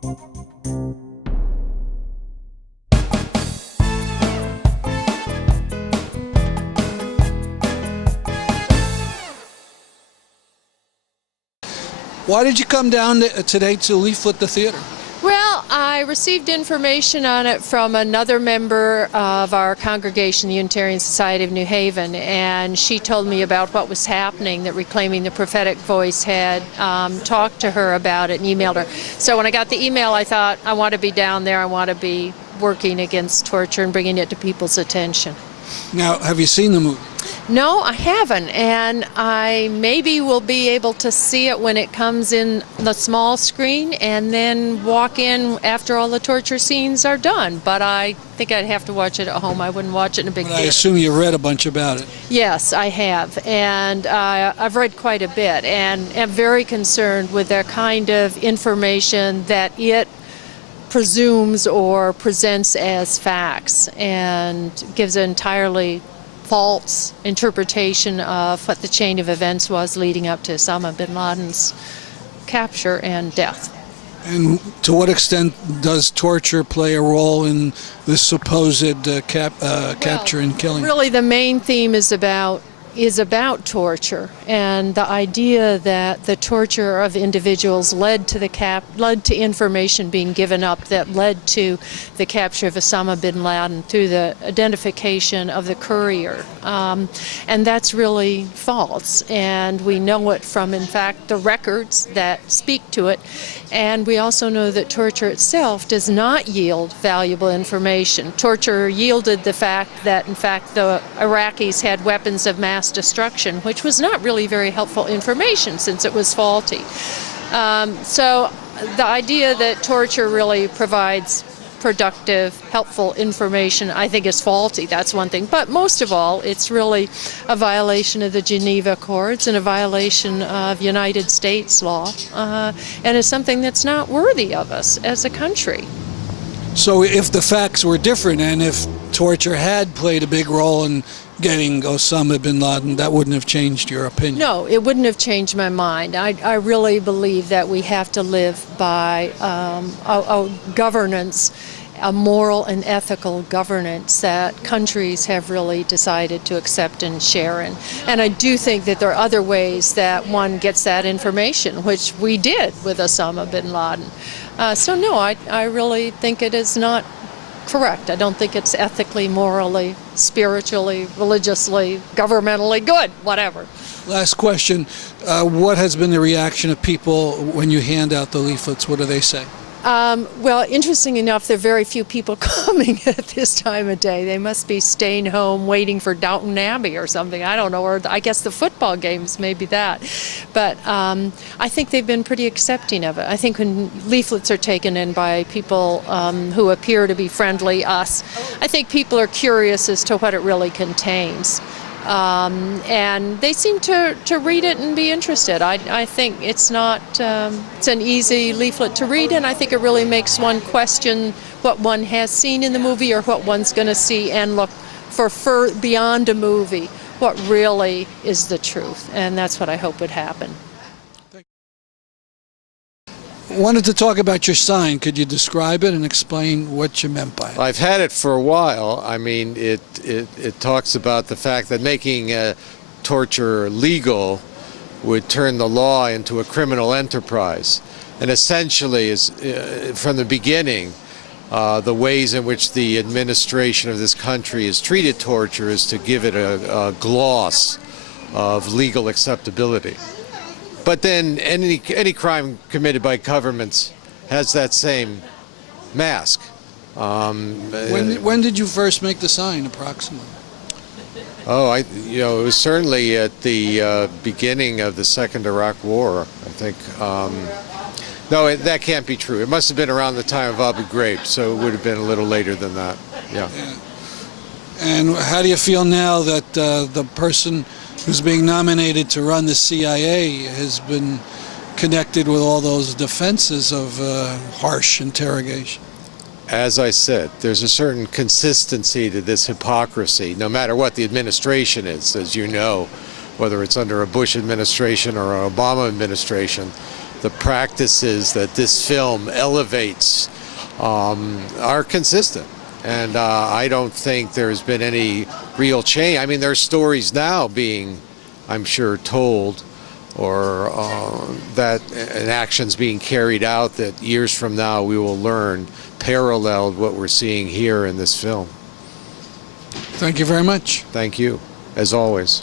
Why did you come down today to leaflet the theater? Well, I received information on it from another member of our congregation, the Unitarian Society of New Haven, and she told me about what was happening, that Reclaiming the Prophetic Voice had talked to her about it and emailed her. So when I got the email, I thought, I want to be down there, I want to be working against torture and bringing it to people's attention. Now, have you seen the movie? No, I haven't, and I maybe will be able to see it when it comes in the small screen and then walk in after all the torture scenes are done. But I think I'd have to watch it at home. I wouldn't watch it in a big theater. I assume you read a bunch about it. Yes, I have, and I've read quite a bit, and am very concerned with the kind of information that it presumes or presents as facts and gives an entirely false interpretation of what the chain of events was leading up to Osama bin Laden's capture and death. And to what extent does torture play a role in the supposed capture and killing? Really, the main theme is about torture, and the idea that the torture of individuals led to information being given up that led to the capture of Osama bin Laden through the identification of the courier. And that's really false, and we know it from, in fact, the records that speak to it. And we also know that torture itself does not yield valuable information. Torture yielded the fact that, in fact, the Iraqis had weapons of mass destruction, which was not really very helpful information since it was faulty. So the idea that torture really provides productive, helpful information, I think, is faulty. That's one thing. But most of all, it's really a violation of the Geneva Accords and a violation of United States law, and is something that's not worthy of us as a country. So if the facts were different and if torture had played a big role in getting Osama bin Laden, that wouldn't have changed your opinion? No, it wouldn't have changed my mind. I really believe that we have to live by a governance, a moral and ethical governance that countries have really decided to accept and share in. And I do think that there are other ways that one gets that information, which we did with Osama bin Laden. So no, I really think it is not correct. I don't think it's ethically, morally, spiritually, religiously, governmentally good, whatever. Last question. What has been the reaction of people when you hand out the leaflets? What do they say? Well, interesting enough, there are very few people coming at this time of day. They must be staying home waiting for Downton Abbey or something. I don't know, or I guess the football games, maybe that. But I think they've been pretty accepting of it. I think when leaflets are taken in by people who appear to be friendly, us, I think people are curious as to what it really contains. And they seem to read it and be interested. I think it's not, it's an easy leaflet to read, and I think it really makes one question what one has seen in the movie or what one's going to see and look for beyond a movie, what really is the truth. And that's what I hope would happen. Wanted to talk about your sign. Could you describe it and explain what you meant by it? I've had it for a while. I mean, it talks about the fact that making torture legal would turn the law into a criminal enterprise. And essentially, is from the beginning, the ways in which the administration of this country has treated torture is to give it a gloss of legal acceptability. But then any crime committed by governments has that same mask. When did you first make the sign, approximately? Oh, it was certainly at the beginning of the Second Iraq War, I think. No, that can't be true. It must have been around the time of Abu Ghraib, so it would have been a little later than that. Yeah. And how do you feel now that the person who's being nominated to run the CIA has been connected with all those defenses of harsh interrogation? As I said, there's a certain consistency to this hypocrisy, no matter what the administration is, as you know, whether it's under a Bush administration or an Obama administration. the practices that this film elevates are consistent. And I don't think there's been any real change. I mean, there's stories now being, I'm sure, told, or that an action's being carried out that years from now we will learn paralleled what we're seeing here in this film. Thank you very much. Thank you, as always.